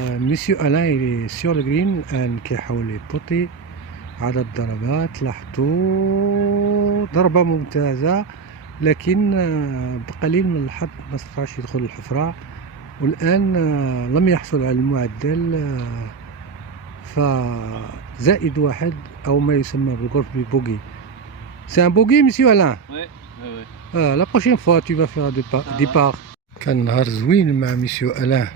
مسيو ألان سيور الجرين الآن كيحاول يبوطي عدد ضربات. لاحظتوا ضربة ممتازة، لكن بقليل من الحظ ما استطاعش يدخل الحفرة، والآن لم يحصل على المعدل، فزائد واحد أو ما يسمى بالغولف ببوغي. سي ان بوغي مسيو ألان؟ وي وي. لا بروشين فوا tu vas faire des parts. كان نهار زوين مع مسيو ألان.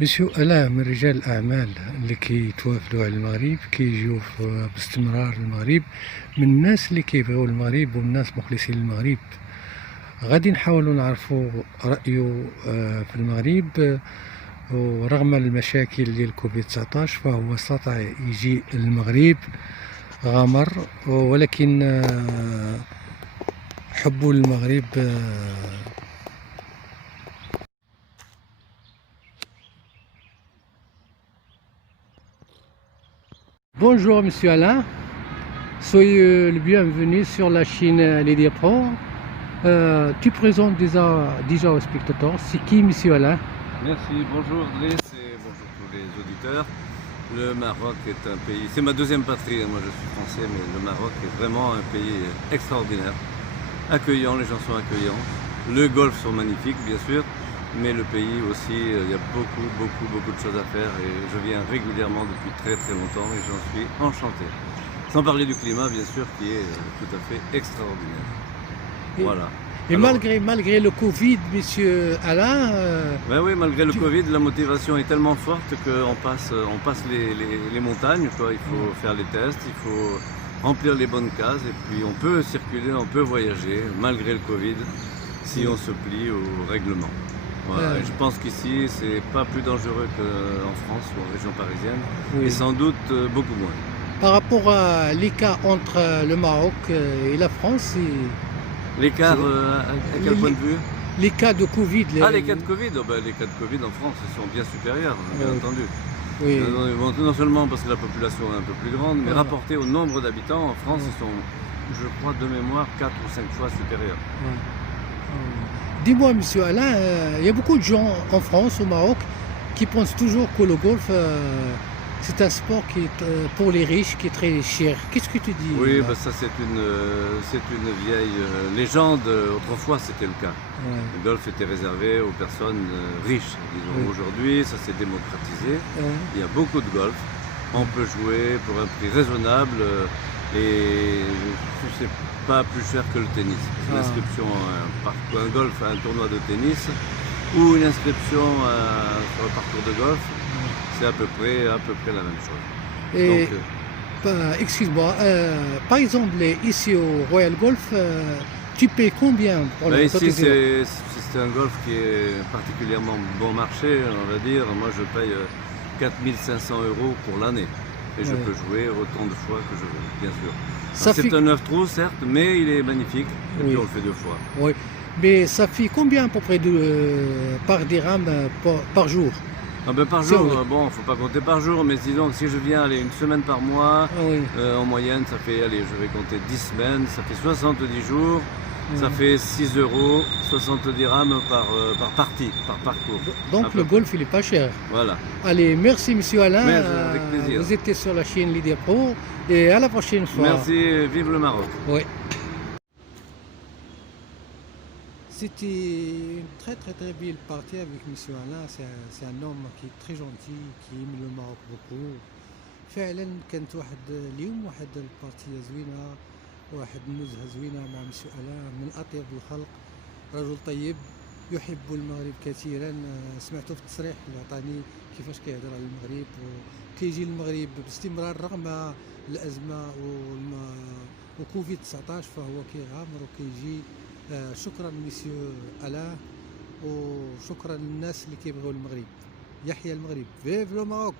مسيو ألان من رجال الأعمال اللي كيتوافدوا على المغرب، كيجيو باستمرار المغرب، من الناس اللي كيبغيو المغرب والناس مخلصين للمغرب. غادي نحاولوا نعرفوا رأيه في المغرب، ورغم المشاكل ديال كوفيد 19 فهو استطاع يجي المغرب، غامر، ولكن حبه للمغرب Bonjour Monsieur Alain, soyez le bienvenu sur la chaîne Lydia Pro. Tu présentes déjà aux spectateurs, c'est qui Monsieur Alain? Merci, bonjour Driss et bonjour tous les auditeurs. Le Maroc est un pays, c'est ma deuxième patrie, moi je suis français, mais le Maroc est vraiment un pays extraordinaire, accueillant, les gens sont accueillants, le golfe sont magnifiques bien sûr, mais le pays aussi, il y a beaucoup de choses à faire et je viens régulièrement depuis très longtemps et j'en suis enchanté. Sans parler du climat bien sûr qui est tout à fait extraordinaire. Voilà. Et alors, malgré le Covid, Monsieur Alain... Ben oui, malgré le Covid, la motivation est tellement forte qu'on passe les montagnes, quoi. Il faut faire les tests, il faut remplir les bonnes cases et puis on peut circuler, on peut voyager malgré le Covid si on se plie au règlement. Voilà. Et je pense qu'ici c'est pas plus dangereux qu'en France ou en région parisienne, et sans doute beaucoup moins. Par rapport à l'écart entre le Maroc et la France, l'écart à quel point de vue? Les cas de Covid. Les cas de Covid, les cas de Covid en France sont bien supérieurs, bien entendu. Oui. Non seulement parce que la population est un peu plus grande, mais rapporté au nombre d'habitants, en France, ils sont, je crois, de mémoire, 4 ou 5 fois supérieurs. Dis-moi, Monsieur Alain, il y a beaucoup de gens en France, au Maroc, qui pensent toujours que le golf, c'est un sport qui est pour les riches, qui est très cher. Qu'est-ce que tu dis? Oui, ça c'est une vieille légende. Autrefois, c'était le cas. Le golf était réservé aux personnes riches, disons. Aujourd'hui, ça s'est démocratisé. Il y a beaucoup de golf. On peut jouer pour un prix raisonnable et c'est pas plus cher que le tennis. L'inscription à un golf, à un tournoi de tennis ou une inscription sur un parcours de golf, c'est à peu près la même chose. Et excuse-moi, par exemple ici au Royal Golf, tu payes combien pour la ici c'est un golf qui est particulièrement bon marché, on va dire. Moi je paye 4 500 € pour l'année et je peux jouer autant de fois que je veux, bien sûr. C'est un 9 trous certes, mais il est magnifique et puis on le fait 2 fois. Oui, mais ça fait combien à peu près par dirham par jour? Par jour, bon, faut pas compter par jour, mais disons que si je viens une semaine par mois, en moyenne, ça fait, je vais compter 10 semaines, ça fait 70 jours, ça fait 6 €, 60 dirhams par partie, par parcours. Donc le golf, il est pas cher. Voilà. Allez, merci Monsieur Alain, avec plaisir. Vous étiez sur la chaîne Lydia Pro, et à la prochaine fois. Merci, vive le Maroc. Oui. C'était une très belle partie avec Monsieur Alain. C'est un homme qui est très gentil, qui aime le Maroc beaucoup. فعلا كانت اليوم واحد البارتيه زوينه، واحد النزهه زوينه مع مسيو ألان، من اطيب الخلق، رجل طيب يحب المغرب كثيرا. سمعته في التصريح اللي عطاني كيفاش كيهضر على المغرب وكيجي المغرب باستمرار رغم الازمه وكوفيد 19، فهو كيغامر وكيجي. شكرا مسيو ألان، وشكرا للناس اللي كيبغيو المغرب. يحيى المغرب، فيف لو ماروك.